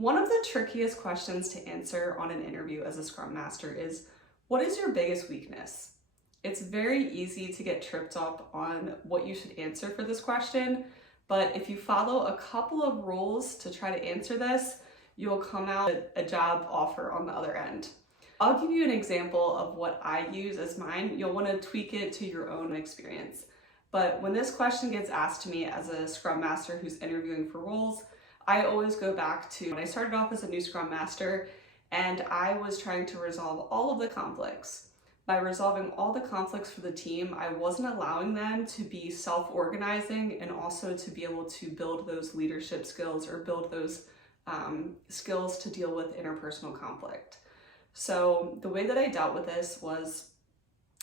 One of the trickiest questions to answer on an interview as a Scrum Master is, what is your biggest weakness? It's very easy to get tripped up on what you should answer for this question, but if you follow a couple of rules to try to answer this, you'll come out with a job offer on the other end. I'll give you an example of what I use as mine. You'll want to tweak it to your own experience. But when this question gets asked to me as a Scrum Master who's interviewing for roles, I always go back to when I started off as a new Scrum Master and I was trying to resolve all of the conflicts. By resolving all the conflicts for the team, I wasn't allowing them to be self-organizing and also to be able to build those leadership skills or build those skills to deal with interpersonal conflict. So the way that I dealt with this was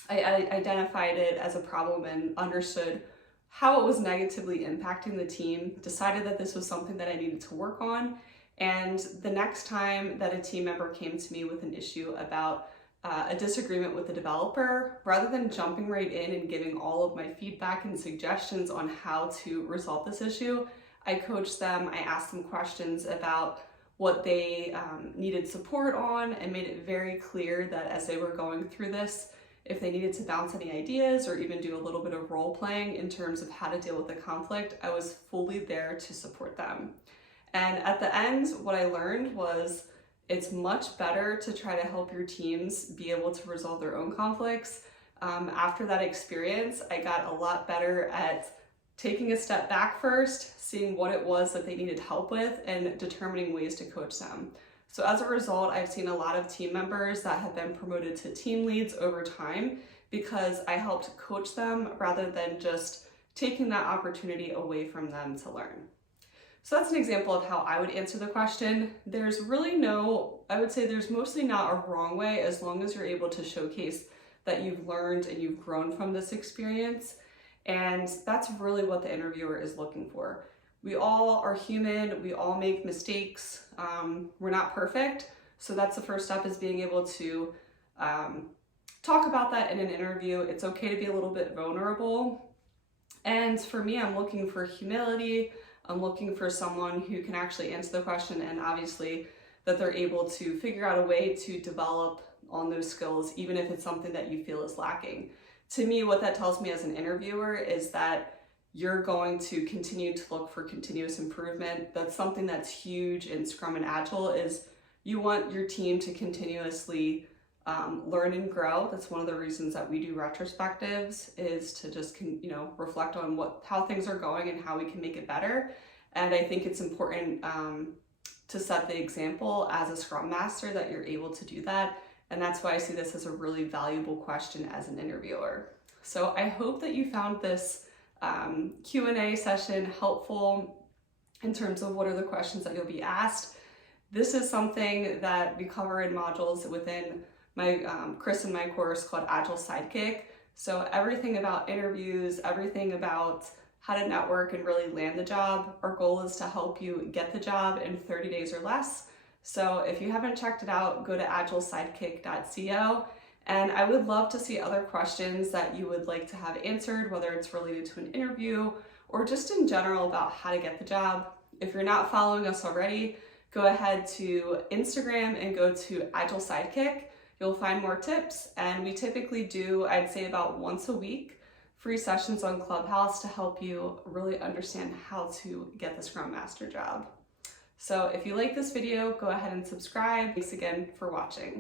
I identified it as a problem and understood how it was negatively impacting the team, decided that this was something that I needed to work on, and the next time that a team member came to me with an issue about a disagreement with the developer, rather than jumping right in and giving all of my feedback and suggestions on how to resolve this issue, I coached them, I asked them questions about what they needed support on and made it very clear that as they were going through this, if they needed to bounce any ideas or even do a little bit of role playing in terms of how to deal with the conflict, I was fully there to support them. And at the end, what I learned was it's much better to try to help your teams be able to resolve their own conflicts. After that experience, I got a lot better at taking a step back first, seeing what it was that they needed help with, and determining ways to coach them. So as a result, I've seen a lot of team members that have been promoted to team leads over time because I helped coach them rather than just taking that opportunity away from them to learn. So that's an example of how I would answer the question. There's really I would say there's mostly not a wrong way as long as you're able to showcase that you've learned and you've grown from this experience. And that's really what the interviewer is looking for. We all are human, we all make mistakes, we're not perfect. So that's the first step, is being able to talk about that in an interview. It's okay to be a little bit vulnerable. And for me, I'm looking for humility. I'm looking for someone who can actually answer the question, and obviously that they're able to figure out a way to develop on those skills, even if it's something that you feel is lacking. To me, what that tells me as an interviewer is that you're going to continue to look for continuous improvement. That's something that's huge in Scrum and Agile, is you want your team to continuously learn and grow. That's one of the reasons that we do retrospectives, is to just reflect on how things are going and how we can make it better. And I think it's important to set the example as a Scrum Master that you're able to do that. And that's why I see this as a really valuable question as an interviewer. So I hope that you found this Q&A session helpful in terms of what are the questions that you'll be asked. This is something that we cover in modules within my Chris and my course called Agile Sidekick. So everything about interviews, everything about how to network and really land the job. Our goal is to help you get the job in 30 days or less. So if you haven't checked it out, go to agilesidekick.co. And I would love to see other questions that you would like to have answered, whether it's related to an interview or just in general about how to get the job. If you're not following us already, go ahead to Instagram and go to Agile Sidekick. You'll find more tips, and we typically do, I'd say, about once a week, free sessions on Clubhouse to help you really understand how to get the Scrum Master job. So if you like this video, go ahead and subscribe. Thanks again for watching.